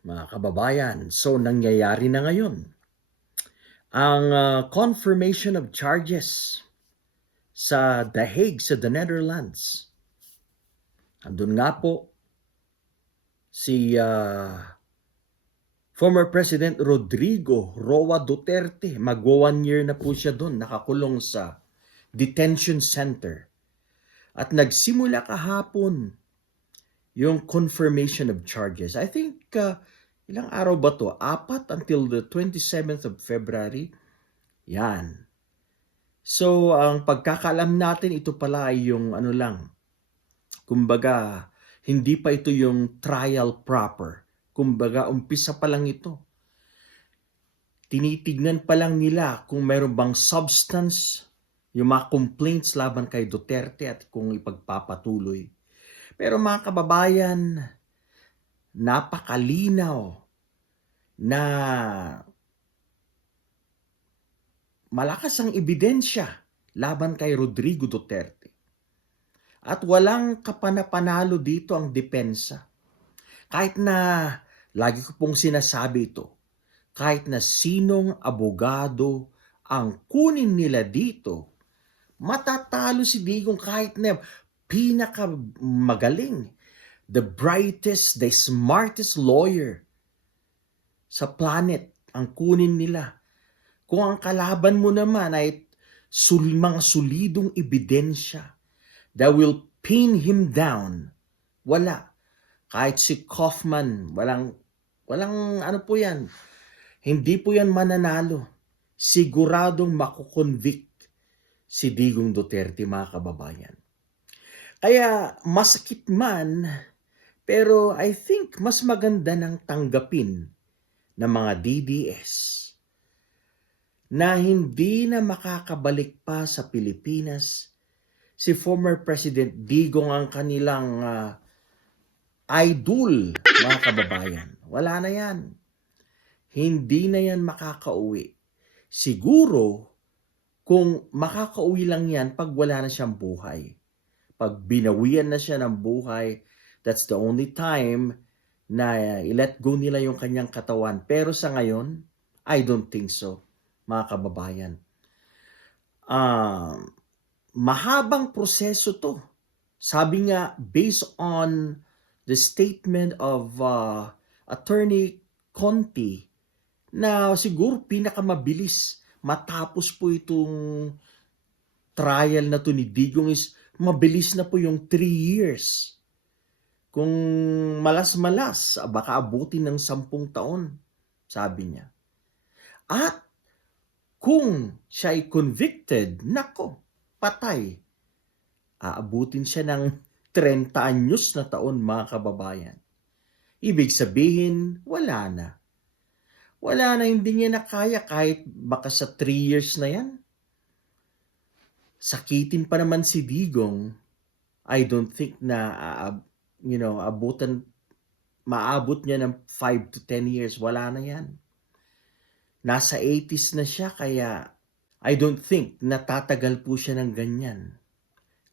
Mga kababayan, so nangyayari na ngayon ang confirmation of charges sa The Hague sa The Netherlands. Andun nga po si former President Rodrigo Roa Duterte. Magwa 1 year na po siya doon, nakakulong sa detention center. At nagsimula kahapon yung confirmation of charges. I think ilang araw ba to? 4 until the 27th of February. Yan. So, ang pagkakaalam natin, ito pala ay yung ano lang, kumbaga, hindi pa ito yung trial proper. Kumbaga, umpisa pa lang ito. Tinitignan pa lang nila kung mayroon bang substance, yung mga complaints laban kay Duterte at kung ipagpapatuloy. Pero mga kababayan, napakalinaw na malakas ang ebidensya laban kay Rodrigo Duterte. At walang kapanapanalo dito ang depensa. Kahit na, lagi ko pong sinasabi ito, kahit na sinong abogado ang kunin nila dito, matatalo si Digong kahit na pinakamagaling, the brightest, the smartest lawyer sa planet ang kunin nila. Kung ang kalaban mo naman ay mga solidong ebidensya that will pin him down, wala. Kahit si Kaufman, walang ano po yan. Hindi po yan mananalo. Siguradong makukonvict si Digong Duterte, mga kababayan. Kaya masakit man, pero I think mas maganda ng tanggapin ng mga DDS na hindi na makakabalik pa sa Pilipinas si former President Digong, ang kanilang idol, mga kababayan. Wala na yan. Hindi na yan makakauwi. Siguro, kung makakauwi lang yan pag wala na siyang buhay. Pag binawian na siya ng buhay, that's the only time na i-let go nila yung kanyang katawan. Pero sa ngayon, I don't think so, mga kababayan. Mahabang proseso to. Sabi nga, based on the statement of Attorney Conti, na siguro pinakamabilis matapos po itong trial na to ni Digong is mabilis na po yung 3 years. Kung malas-malas, baka abutin ng 10 taon, sabi niya. At kung siya ay convicted, nako, patay. Aabutin siya ng 30 anyos na taon, mga kababayan. Ibig sabihin, wala na. Wala na, hindi niya na kaya kahit baka sa 3 years na yan. Sakitin pa naman si Digong. I don't think na, maabot niya ng 5 to 10 years. Wala na yan. Nasa 80s na siya, kaya I don't think natatagal po siya ng ganyan.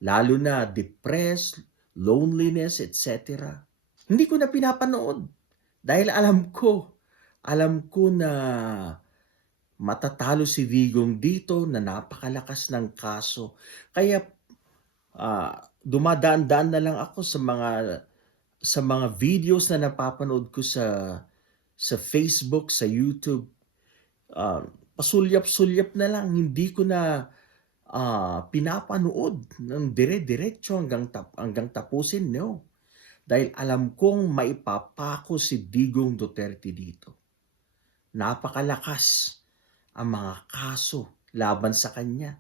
Lalo na depressed, loneliness, etc. Hindi ko na pinapanood dahil alam ko na matatalo si Digong dito, na napakalakas ng kaso. Kaya dumadaan-daan na lang ako sa mga videos na napapanood ko sa Facebook, sa YouTube. Pasulyap-sulyap na lang, hindi ko na pinapanood ng dire-diretso hanggang tapusin, no. Dahil alam kong maipapako si Digong Duterte dito. Napakalakas ang mga kaso laban sa kanya.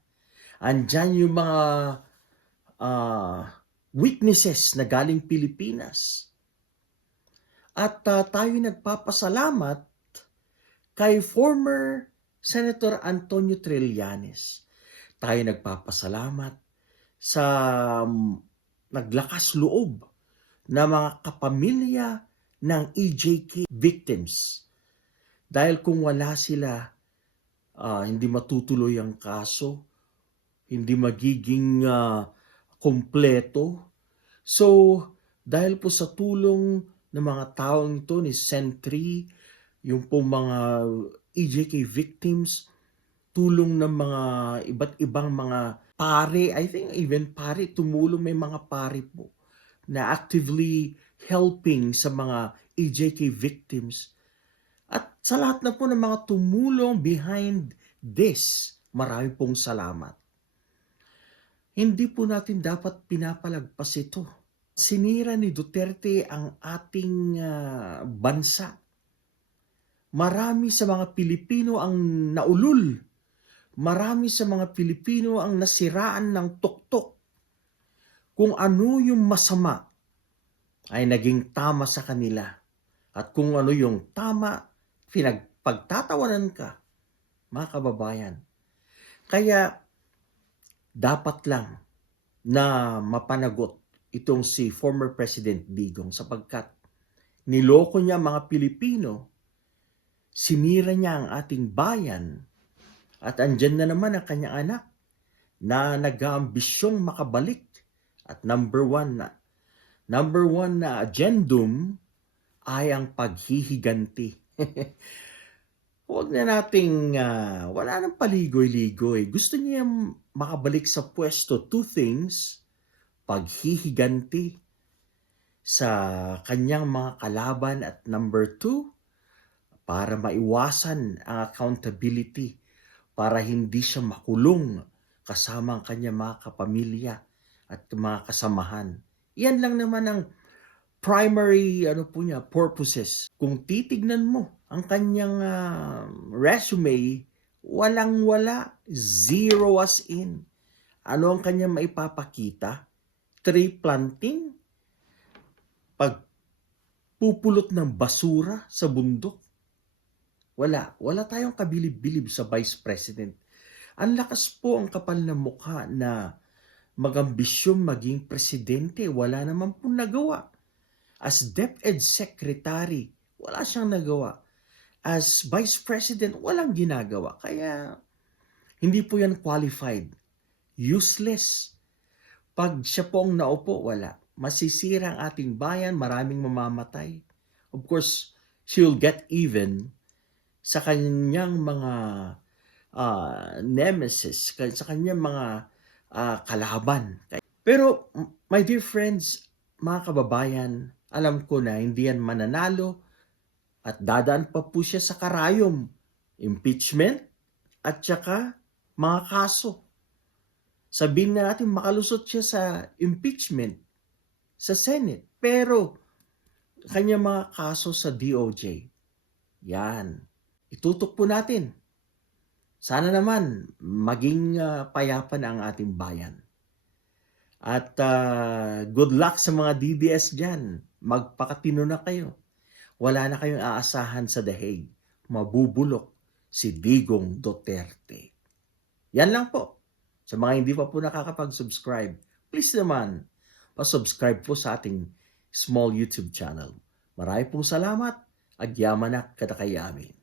Andyan yung mga witnesses na galing Pilipinas. At tayo nagpapasalamat kay former Senator Antonio Trillanes. Tayo nagpapasalamat sa naglakas loob na mga kapamilya ng EJK victims. Dahil kung wala sila, hindi matutuloy ang kaso, hindi magiging kumpleto. So, dahil po sa tulong ng mga taong ito ni Sentry, yung po mga EJK victims, tulong ng mga iba't ibang mga pare, I think even pare, tumulong, may mga pare po na actively helping sa mga EJK victims. At sa lahat na po ng mga tumulong behind this, marami pong salamat. Hindi po natin dapat pinapalagpas ito. Sinira ni Duterte ang ating bansa. Marami sa mga Pilipino ang naulol. Marami sa mga Pilipino ang nasiraan ng tuktok. Kung ano yung masama ay naging tama sa kanila. At kung ano yung tama, pinagpagtatawanan ka, mga kababayan. Kaya dapat lang na mapanagot itong si former President Digong sapagkat niloko niya mga Pilipino, sinira niya ang ating bayan, at andyan na naman ang kanyang anak na nag-aambisyong makabalik. At number one na agendum ay ang paghihiganti. Huwag na nating, wala nang paligoy-ligoy. Gusto niya makabalik sa pwesto. Two things: paghihiganti sa kanyang mga kalaban, at number two, para maiwasan ang accountability, para hindi siya makulong kasama ang kanyang mga kapamilya at mga kasamahan. Yan lang naman ang primary purposes. Kung titignan mo ang kanyang resume, walang-wala, zero as in. Ano ang kanyang maipapakita? Tree planting? Pagpupulot ng basura sa bundok? Wala tayong kabilib-bilib sa Vice President. Ang lakas po, ang kapal ng mukha na mag-ambisyong maging presidente, wala naman po nagawa. As DepEd Secretary, wala siyang nagawa. As Vice President, walang ginagawa. Kaya hindi po yan qualified. Useless. Pag siya po ang naupo, wala. Masisira ang ating bayan, maraming mamamatay. Of course, she'll get even sa kanyang mga nemesis, sa kanyang mga kalaban. Pero, my dear friends, mga kababayan, alam ko na hindi yan mananalo at dadaan pa po siya sa karayom, impeachment at saka mga kaso. Sabihin na natin makalusot siya sa impeachment sa Senate, pero kanyang mga kaso sa DOJ, yan, itutok po natin. Sana naman maging payapa na ang ating bayan. At good luck sa mga DDS dyan. Magpakatino na kayo. Wala na kayong aasahan sa dahig. Mabubulok si Digong Duterte. Yan lang po. Sa mga hindi pa po nakakapag-subscribe, please naman, pa-subscribe po sa ating small YouTube channel. Marami pong salamat. Agyaman na kada kayamin.